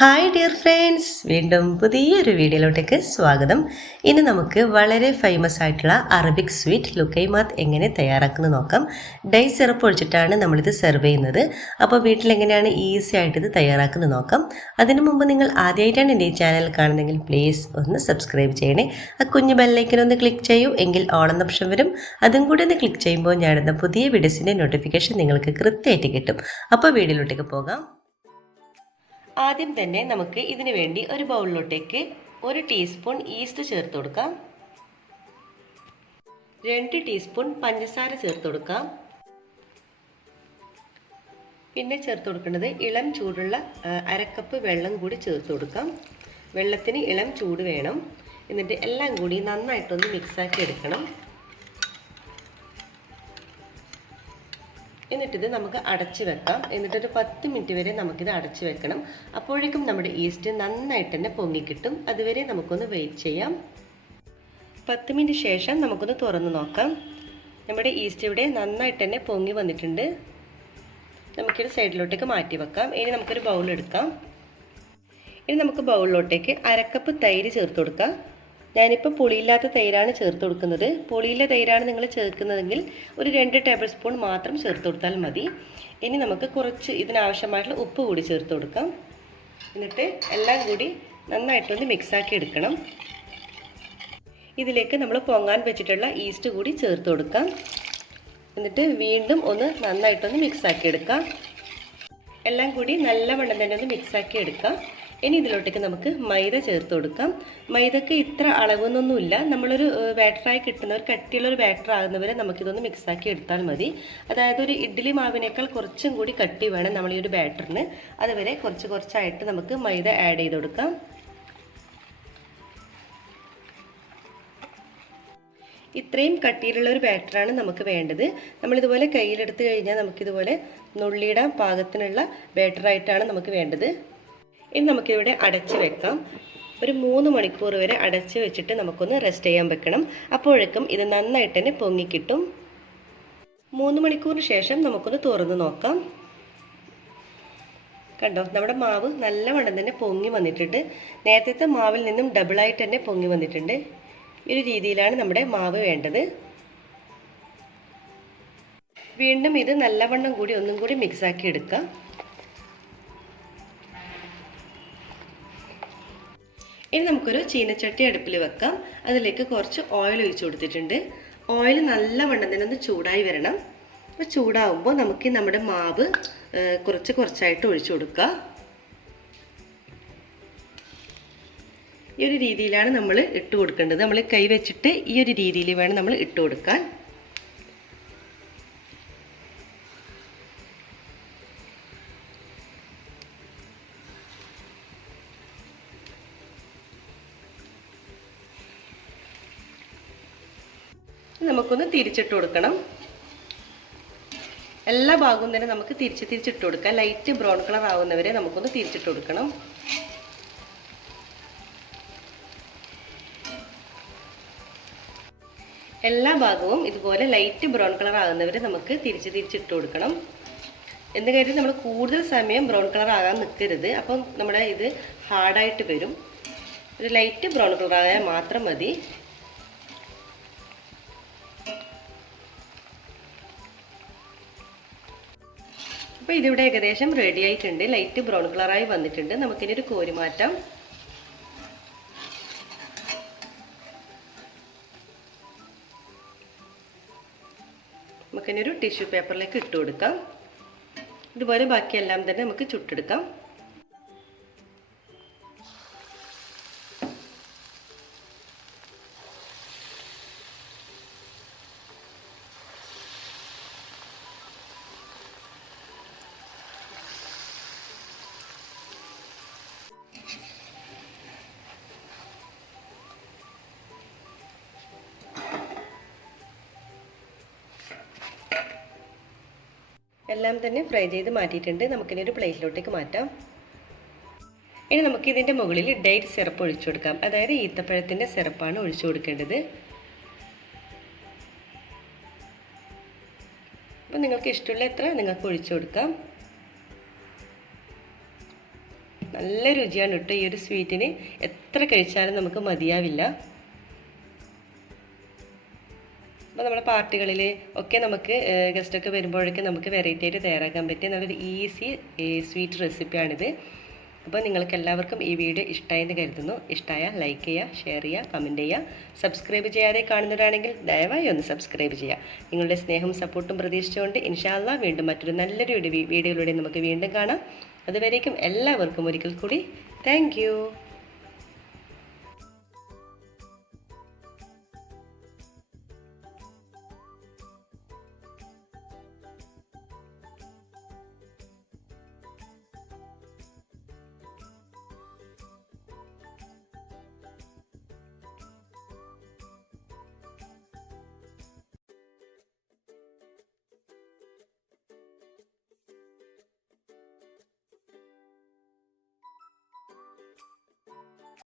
Hi dear friends, വീണ്ടും പുതിയൊരു വീഡിയോയിലോട്ടേക്ക് സ്വാഗതം. ഇനി നമുക്ക് വളരെ ഫേമസ് ആയിട്ടുള്ള അറബിക് സ്വീറ്റ് ലുക്കൈമാത്ത് എങ്ങനെ തയ്യാറാക്കുന്നത് നോക്കാം. ഡൈ സിറപ്പ് ഒഴിച്ചിട്ടാണ് നമ്മളിത് സെർവ് ചെയ്യുന്നത്. അപ്പോൾ വീട്ടിലെങ്ങനെയാണ് ഈസി ആയിട്ട് ഇത് തയ്യാറാക്കുന്നത് നോക്കാം. അതിനു മുമ്പ് നിങ്ങൾ ആദ്യമായിട്ടാണ് എൻ്റെ ഈ ചാനൽ കാണുന്നതെങ്കിൽ പ്ലീസ് ഒന്ന് സബ്സ്ക്രൈബ് ചെയ്യണേ. ആ കുഞ്ഞു ബെല്ലൈക്കൻ ഒന്ന് ക്ലിക്ക് ചെയ്യൂ, എങ്കിൽ ഓൾ എന്ന ഓപ്ഷൻ വരും. അതും കൂടി ഒന്ന് ക്ലിക്ക് ചെയ്യുമ്പോൾ ഞാനിടുന്ന പുതിയ വീഡിയോസിൻ്റെ നോട്ടിഫിക്കേഷൻ നിങ്ങൾക്ക് കൃത്യമായിട്ട് കിട്ടും. അപ്പോൾ വീഡിയോയിലോട്ടേക്ക് പോകാം. ആദ്യം തന്നെ നമുക്ക് ഇതിനു വേണ്ടി ഒരു ബൗളിലോട്ടേക്ക് 1 ടീസ്പൂൺ ഈസ്റ്റ് ചേർത്ത് കൊടുക്കാം. 2 ടീസ്പൂൺ പഞ്ചസാര ചേർത്ത് കൊടുക്കാം. പിന്നെ ചേർത്ത് കൊടുക്കേണ്ടത് ഇളം ചൂടുള്ള അരക്കപ്പ് വെള്ളം കൂടി ചേർത്ത് കൊടുക്കാം. വെള്ളത്തിന് ഇളം ചൂട് വേണം. എന്നിട്ട് എല്ലാം കൂടി നന്നായിട്ടൊന്ന് മിക്സാക്കി എടുക്കണം. എന്നിട്ടിത് നമുക്ക് അടച്ചു വെക്കാം. എന്നിട്ടൊരു 10 മിനിറ്റ് വരെ നമുക്കിത് അടച്ചു വെക്കണം. അപ്പോഴേക്കും നമ്മുടെ ഈസ്റ്റ് നന്നായിട്ട് തന്നെ പൊങ്ങിക്കിട്ടും. അതുവരെ നമുക്കൊന്ന് വെയിറ്റ് ചെയ്യാം. 10 മിനിറ്റ് ശേഷം നമുക്കൊന്ന് തുറന്ന് നോക്കാം. നമ്മുടെ ഈസ്റ്റ് ഇവിടെ നന്നായിട്ട് തന്നെ പൊങ്ങി വന്നിട്ടുണ്ട്. നമുക്കിത് സൈഡിലോട്ടേക്ക് മാറ്റി വെക്കാം. ഇനി നമുക്കൊരു ബൗൾ എടുക്കാം. ഇനി നമുക്ക് ബൗളിലോട്ടേക്ക് അരക്കപ്പ് തൈര് ചേർത്ത് കൊടുക്കാം. ഞാനിപ്പോൾ പുളിയില്ലാത്ത തൈരാണ് ചേർത്ത് കൊടുക്കുന്നത്. പുളിയില്ല തൈരാണ് നിങ്ങൾ ചേർക്കുന്നതെങ്കിൽ ഒരു 2 ടേബിൾ സ്പൂൺ മാത്രം ചേർത്ത് കൊടുത്താൽ മതി. ഇനി നമുക്ക് കുറച്ച് ഇതിനാവശ്യമായിട്ടുള്ള ഉപ്പ് കൂടി ചേർത്ത് കൊടുക്കാം. എന്നിട്ട് എല്ലാം കൂടി നന്നായിട്ടൊന്ന് മിക്സാക്കി എടുക്കണം. ഇതിലേക്ക് നമ്മൾ പൊങ്ങാൻ വെച്ചിട്ടുള്ള ഈസ്റ്റ് കൂടി ചേർത്ത് കൊടുക്കാം. എന്നിട്ട് വീണ്ടും ഒന്ന് നന്നായിട്ടൊന്ന് മിക്സാക്കി എടുക്കാം. എല്ലാം കൂടി നല്ലവണ്ണം തന്നെ ഒന്ന് മിക്സാക്കി എടുക്കാം. ഇനി ഇതിലോട്ടേക്ക് നമുക്ക് മൈദ ചേർത്ത് കൊടുക്കാം. മൈദക്ക് ഇത്ര അളവൊന്നുമില്ല. നമ്മളൊരു ബാറ്ററായി കിട്ടുന്ന ഒരു കട്ടിയുള്ളൊരു ബാറ്റർ ആകുന്നവരെ നമുക്കിതൊന്ന് മിക്സാക്കി എടുത്താൽ മതി. അതായത് ഒരു ഇഡ്ഡലി മാവിനേക്കാൾ കുറച്ചും കൂടി കട്ടി വേണം നമ്മൾ ഈ ഒരു ബാറ്ററിന്. അതുവരെ കുറച്ചായിട്ട് നമുക്ക് മൈദ ആഡ് ചെയ്ത് കൊടുക്കാം. ഇത്രയും കട്ടിയിലുള്ള ഒരു ബാറ്ററാണ് നമുക്ക് വേണ്ടത്. നമ്മളിതുപോലെ കയ്യിലെടുത്ത് കഴിഞ്ഞാൽ നമുക്കിതുപോലെ നുള്ളിയിടാൻ പാകത്തിനുള്ള ബാറ്ററായിട്ടാണ് നമുക്ക് വേണ്ടത്. ഇനി നമുക്കിവിടെ അടച്ച് വെക്കാം. ഒരു 3 മണിക്കൂർ വരെ അടച്ച് വെച്ചിട്ട് നമുക്കൊന്ന് റെസ്റ്റ് ചെയ്യാൻ വെക്കണം. അപ്പോഴേക്കും ഇത് നന്നായിട്ട് തന്നെ പൊങ്ങിക്കിട്ടും. 3 മണിക്കൂറിന് ശേഷം നമുക്കൊന്ന് തുറന്ന് നോക്കാം. കണ്ടോ, നമ്മുടെ മാവ് നല്ലവണ്ണം തന്നെ പൊങ്ങി വന്നിട്ടുണ്ട്. നേരത്തെ മാവിൽ നിന്നും ഡബിളായിട്ട് തന്നെ പൊങ്ങി വന്നിട്ടുണ്ട്. ഈ ഒരു രീതിയിലാണ് നമ്മുടെ മാവ് വേണ്ടത്. വീണ്ടും ഇത് നല്ലവണ്ണം കൂടി ഒന്നും കൂടി മിക്സാക്കി എടുക്കാം. ഇനി നമുക്കൊരു ചീനച്ചട്ടി അടുപ്പിൽ വെക്കാം. അതിലേക്ക് കുറച്ച് ഓയിൽ ഒഴിച്ചു കൊടുത്തിട്ടുണ്ട്. ഓയിൽ നല്ലവണ്ണം തന്നെ ഒന്ന് ചൂടായി വരണം. അപ്പോൾ ചൂടാവുമ്പോൾ നമുക്ക് നമ്മുടെ മാവ് കുറച്ചായിട്ട് ഒഴിച്ചു കൊടുക്കുക. ഈ ഒരു രീതിയിലാണ് നമ്മൾ ഇട്ട് കൊടുക്കേണ്ടത്. നമ്മൾ കൈ വെച്ചിട്ട് ഈ ഒരു രീതിയിൽ വേണം നമ്മൾ ഇട്ട് കൊടുക്കാൻ. നമുക്കൊന്ന് തിരിച്ചിട്ട് കൊടുക്കണം. എല്ലാ ഭാഗവും തന്നെ നമുക്ക് തിരിച്ചിട്ട് കൊടുക്കാം. ലൈറ്റ് ബ്രൗൺ കളർ ആവുന്നവരെ നമുക്കൊന്ന് തിരിച്ചിട്ട് കൊടുക്കണം. എല്ലാ ഭാഗവും ഇതുപോലെ ലൈറ്റ് ബ്രൗൺ കളർ ആകുന്നവരെ നമുക്ക് തിരിച്ചിട്ട് കൊടുക്കണം. എന്ന് കരുതി നമ്മൾ കൂടുതൽ സമയം ബ്രൗൺ കളർ ആകാൻ നിൽക്കരുത്. അപ്പം നമ്മുടെ ഇത് ഹാർഡായിട്ട് വരും. ഒരു ലൈറ്റ് ബ്രൗൺ കളർ ആയാൽ മാത്രം മതി. അപ്പോൾ ഇതിവിടെ ഏകദേശം റെഡി ആയിട്ടുണ്ട്. ലൈറ്റ് ബ്രൗൺ കളറായി വന്നിട്ടുണ്ട്. നമുക്കിനി ഒരു കോരി മാറ്റാം. നമുക്കിനി ഒരു ടിഷ്യൂ പേപ്പറിലേക്ക് ഇട്ട് കൊടുക്കാം. ഇതുപോലെ ബാക്കിയെല്ലാം തന്നെ നമുക്ക് ചുട്ടെടുക്കാം. എല്ലാം തന്നെ ഫ്രൈ ചെയ്ത് മാറ്റിയിട്ടുണ്ട്. നമുക്കിനി ഒരു പ്ലേറ്റിലോട്ടേക്ക് മാറ്റാം. ഇനി നമുക്ക് ഇതിൻ്റെ മുകളിൽ ഡേറ്റ് സിറപ്പ് ഒഴിച്ചു കൊടുക്കാം. അതായത് ഈത്തപ്പഴത്തിൻ്റെ സിറപ്പാണ് ഒഴിച്ചു കൊടുക്കേണ്ടത്. അപ്പോൾ നിങ്ങൾക്ക് ഇഷ്ടമുള്ള എത്ര നിങ്ങൾക്ക് ഒഴിച്ചു കൊടുക്കാം. നല്ല രുചിയാണ് കേട്ടോ ഈ ഒരു സ്വീറ്റിന്. എത്ര കഴിച്ചാലും നമുക്ക് മതിയാവില്ല. അപ്പോൾ നമ്മുടെ പാർട്ടികളിൽ ഒക്കെ നമുക്ക് ഗസ്റ്റൊക്കെ വരുമ്പോഴൊക്കെ നമുക്ക് വെറൈറ്റി ആയിട്ട് തയ്യാറാക്കാൻ പറ്റിയ നല്ലൊരു ഈസി സ്വീറ്റ് റെസിപ്പിയാണിത്. അപ്പോൾ നിങ്ങൾക്ക് എല്ലാവർക്കും ഈ വീഡിയോ ഇഷ്ടമായെന്ന് കരുതുന്നു. ഇഷ്ടമായാൽ ലൈക്ക് ചെയ്യുക, ഷെയർ ചെയ്യുക, കമൻറ്റ് ചെയ്യുക. സബ്സ്ക്രൈബ് ചെയ്യാതെ കാണുന്നവരാണെങ്കിൽ ദയവായി ഒന്ന് സബ്സ്ക്രൈബ് ചെയ്യുക. നിങ്ങളുടെ സ്നേഹവും സപ്പോർട്ടും പ്രതീക്ഷിച്ചുകൊണ്ട് ഇൻഷാ അല്ലാഹ് വീണ്ടും മറ്റൊരു നല്ലൊരു വീഡിയോയിലൂടെ നമുക്ക് വീണ്ടും കാണാം. അതുവരേക്കും എല്ലാവർക്കും ഒരിക്കൽ കൂടി താങ്ക്